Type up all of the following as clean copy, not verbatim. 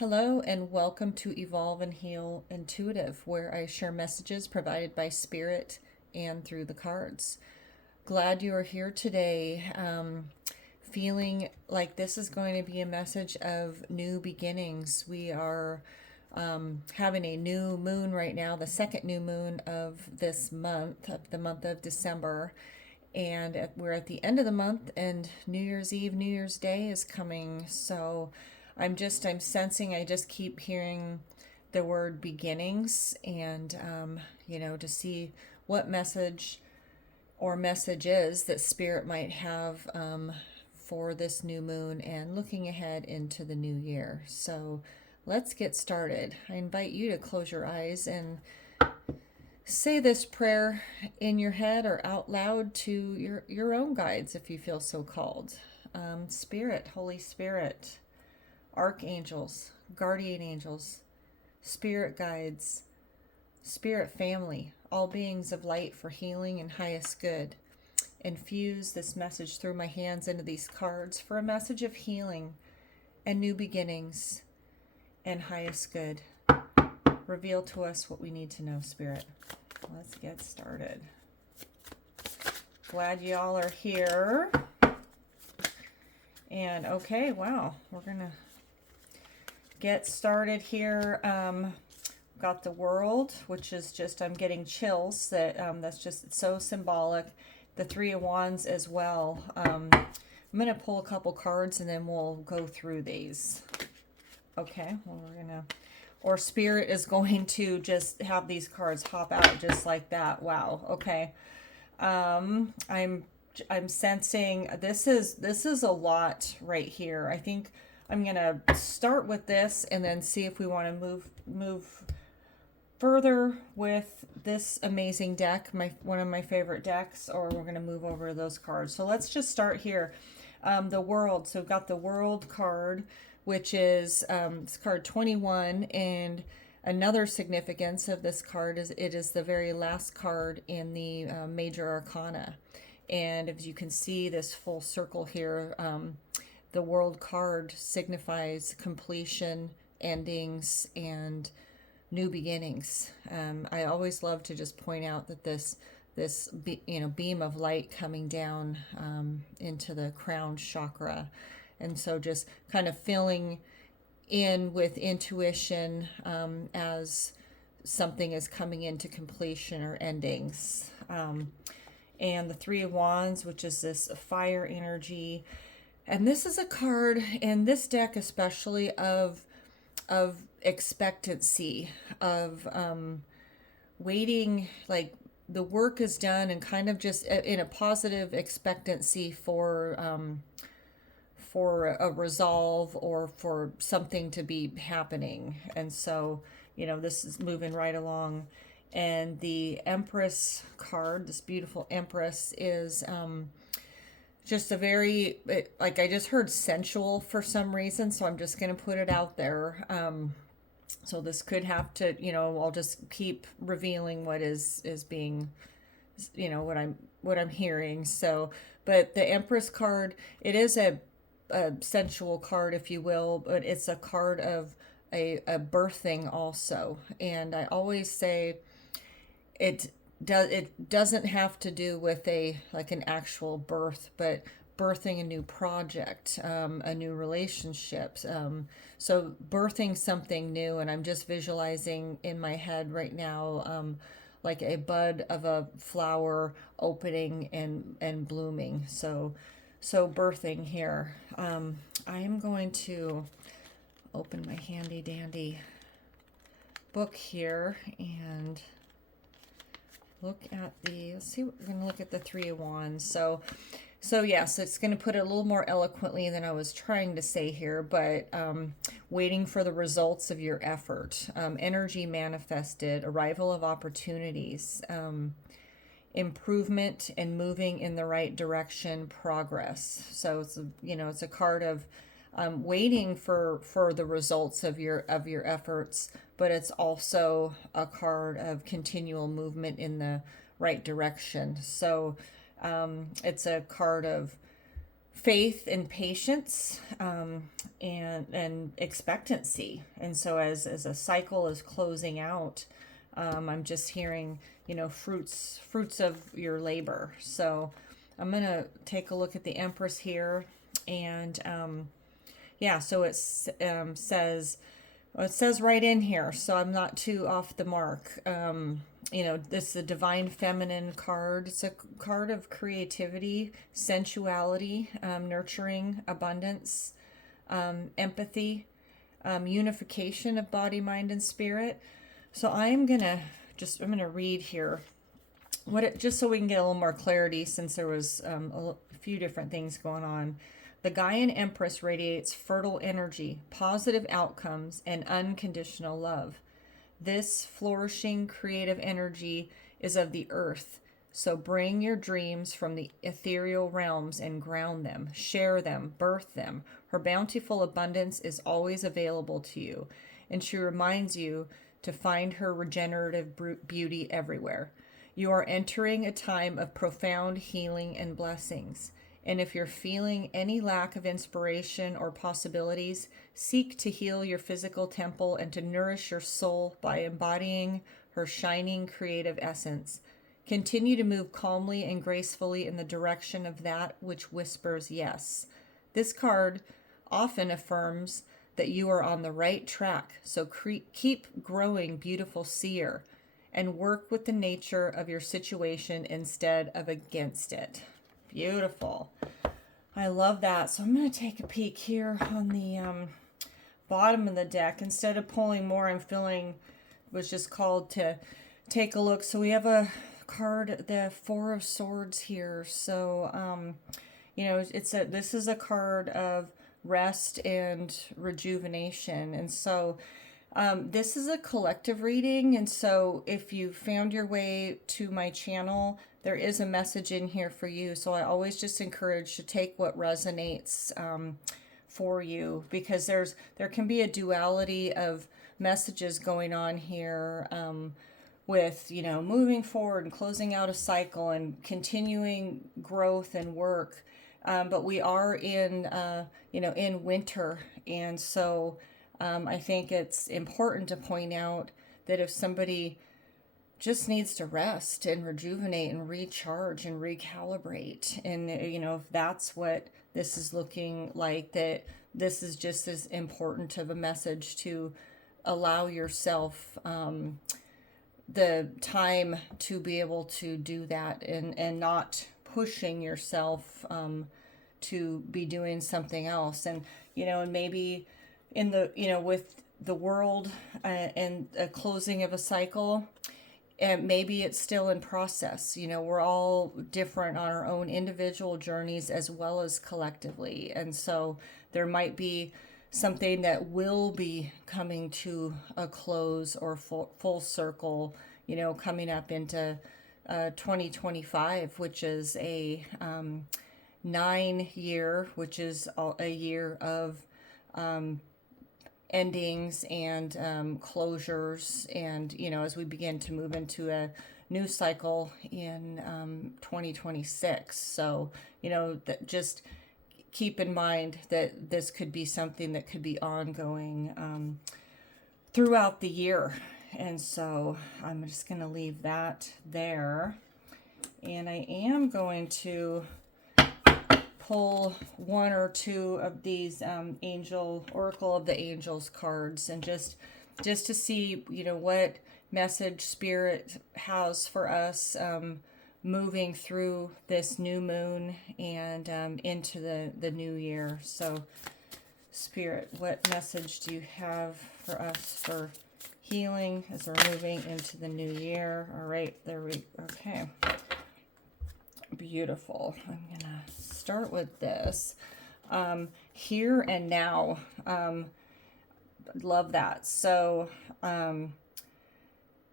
Hello, and welcome to Evolve and Heal Intuitive, where I share messages provided by Spirit and through the cards. Glad you are here today. Feeling like this is going to be a message of new beginnings. We are having a new moon right now, the second new moon of this month, of the month of December. And we're at the end of the month, and New Year's Eve, New Year's Day is coming. So I'm sensing, I just keep hearing the word beginnings, and, to see what message or messages that Spirit might have for this new moon and looking ahead into the new year. So let's get started. I invite you to close your eyes and say this prayer in your head or out loud to your own guides if you feel so called. Spirit, Holy Spirit, archangels, guardian angels, spirit guides, spirit family, all beings of light for healing and highest good. Infuse this message through my hands into these cards for a message of healing and new beginnings and highest good. Reveal to us what we need to know, Spirit. Let's get started. Glad y'all are here. And okay, wow, we're gonna get started here. Got the World, which is just, I'm getting chills. That's just so symbolic. The Three of Wands as well. I'm gonna pull a couple cards and then we'll go through these. Okay, well, or Spirit is going to just have these cards hop out just like that. Wow. Okay. I'm sensing this is a lot right here. I think I'm gonna start with this and then see if we want to move further with this amazing deck, one of my favorite decks, or we're gonna move over those cards. So let's just start here. The World. So we've got the World card, which is it's card 21, and another significance of this card is it is the very last card in the major arcana. And as you can see, this full circle here, the World card signifies completion, endings, and new beginnings. I always love to just point out that this beam of light coming down into the crown chakra. And so just kind of filling in with intuition as something is coming into completion or endings. And the Three of Wands, which is this fire energy. And this is a card in this deck especially of expectancy, of waiting, like the work is done and kind of just in a positive expectancy for a resolve or for something to be happening. And so, this is moving right along. And the Empress card, this beautiful Empress, is just a very, like I just heard sensual for some reason, so I'm just going to put it out there. So this could have to, I'll just keep revealing what is being, what I'm hearing. So, but the Empress card, it is a sensual card, if you will, but it's a card of a birthing also. And I always say it doesn't have to do with an actual birth, but birthing a new project, a new relationship. So birthing something new, and I'm just visualizing in my head right now, like a bud of a flower opening and blooming. So birthing here. I am going to open my handy dandy book here and look at let's see, we're going to look at the Three of Wands. So yes, it's going to put it a little more eloquently than I was trying to say here, but waiting for the results of your effort, energy manifested, arrival of opportunities, improvement and moving in the right direction, progress. So it's a card of waiting for the results of your efforts, but it's also a card of continual movement in the right direction. So it's a card of faith and patience, and expectancy. And so as a cycle is closing out, I'm just hearing, fruits of your labor. So I'm going to take a look at the Empress here. And yeah, so says, well, it says right in here, so I'm not too off the mark. This is a Divine Feminine card. It's a card of creativity, sensuality, nurturing, abundance, empathy, unification of body, mind, and spirit. So I'm gonna read here just so we can get a little more clarity, since there was a few different things going on. The Gaian Empress radiates fertile energy, positive outcomes, and unconditional love. This flourishing creative energy is of the earth, so bring your dreams from the ethereal realms and ground them, share them, birth them. Her bountiful abundance is always available to you, and she reminds you to find her regenerative beauty everywhere. You are entering a time of profound healing and blessings. And if you're feeling any lack of inspiration or possibilities, seek to heal your physical temple and to nourish your soul by embodying her shining creative essence. Continue to move calmly and gracefully in the direction of that which whispers yes. This card often affirms that you are on the right track, so keep growing, beautiful seer, and work with the nature of your situation instead of against it. Beautiful. I love that. So I'm going to take a peek here on the bottom of the deck. Instead of pulling more, I'm feeling was just called to take a look. So we have a card, the Four of Swords here. So, this is a card of rest and rejuvenation. And so this is a collective reading. And so if you found your way to my channel, there is a message in here for you. So I always just encourage to take what resonates for you, because there can be a duality of messages going on here with, moving forward and closing out a cycle and continuing growth and work. But we are in winter. And so I think it's important to point out that if somebody just needs to rest and rejuvenate and recharge and recalibrate, and if that's what this is looking like, that this is just as important of a message to allow yourself the time to be able to do that, and not pushing yourself to be doing something else. And and maybe in the with the world and a closing of a cycle, and maybe it's still in process. We're all different on our own individual journeys as well as collectively. And so there might be something that will be coming to a close or full circle, coming up into 2025, which is a 9-year, which is a year of endings and closures, and as we begin to move into a new cycle in 2026. So just keep in mind that this could be something that could be ongoing throughout the year. And so I'm just going to leave that there, and I am going to pull one or two of these Oracle of the Angels cards, and just to see what message Spirit has for us moving through this new moon and into the new year. So Spirit, what message do you have for us for healing as we're moving into the new year? All right, okay. Beautiful. I'm gonna start with this. Here and now. Love that. So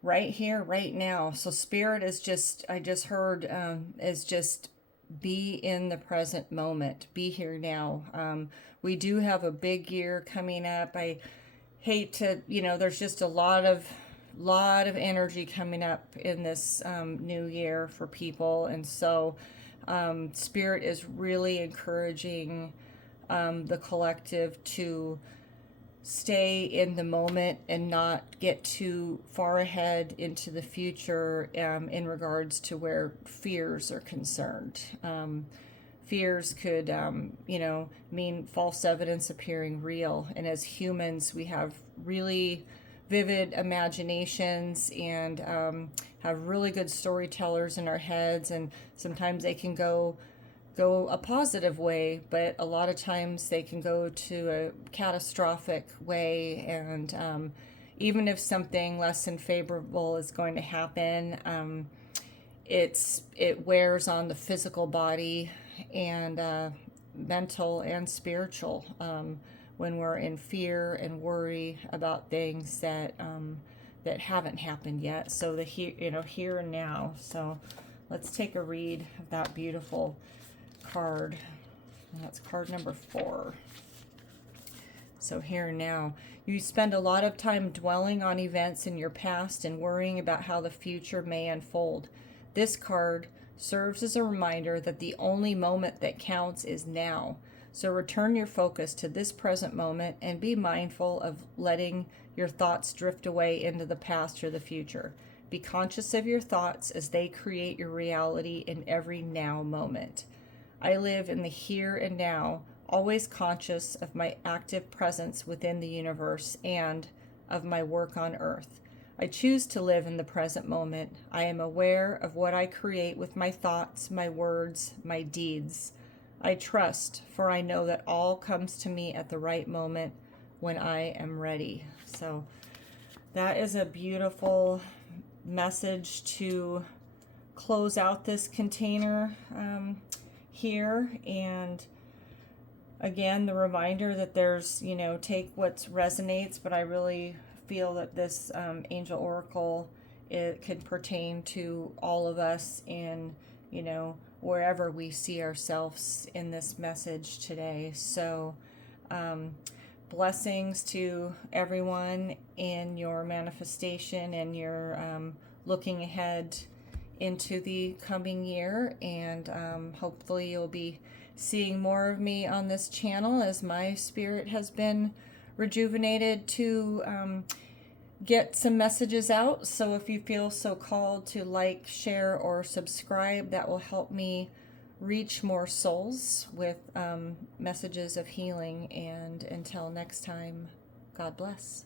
right here, right now. So Spirit is just, I just heard, is just be in the present moment. Be here now. We do have a big year coming up. I hate to, there's just a lot of energy coming up in this new year for people. And so Spirit is really encouraging the collective to stay in the moment and not get too far ahead into the future in regards to where fears are concerned. Fears could, mean false evidence appearing real. And as humans, we have really vivid imaginations and have really good storytellers in our heads. And sometimes they can go a positive way, but a lot of times they can go to a catastrophic way. And even if something less than favorable is going to happen, it wears on the physical body and mental and spiritual when we're in fear and worry about things that haven't happened yet. So the here and now. So let's take a read of that beautiful card. And that's card number 4. So here and now. You spend a lot of time dwelling on events in your past and worrying about how the future may unfold. This card serves as a reminder that the only moment that counts is now. So return your focus to this present moment and be mindful of letting your thoughts drift away into the past or the future. Be conscious of your thoughts as they create your reality in every now moment. I live in the here and now, always conscious of my active presence within the universe and of my work on earth. I choose to live in the present moment. I am aware of what I create with my thoughts, my words, my deeds. I trust, for I know that all comes to me at the right moment when I am ready. So that is a beautiful message to close out this container here. And again, the reminder that there's, take what resonates, but I really feel that this angel oracle, it could pertain to all of us in, wherever we see ourselves in this message today. So blessings to everyone in your manifestation and your looking ahead into the coming year, and hopefully you'll be seeing more of me on this channel as my spirit has been rejuvenated to get some messages out. So if you feel so called to like, share, or subscribe, that will help me reach more souls with messages of healing. And until next time, God bless.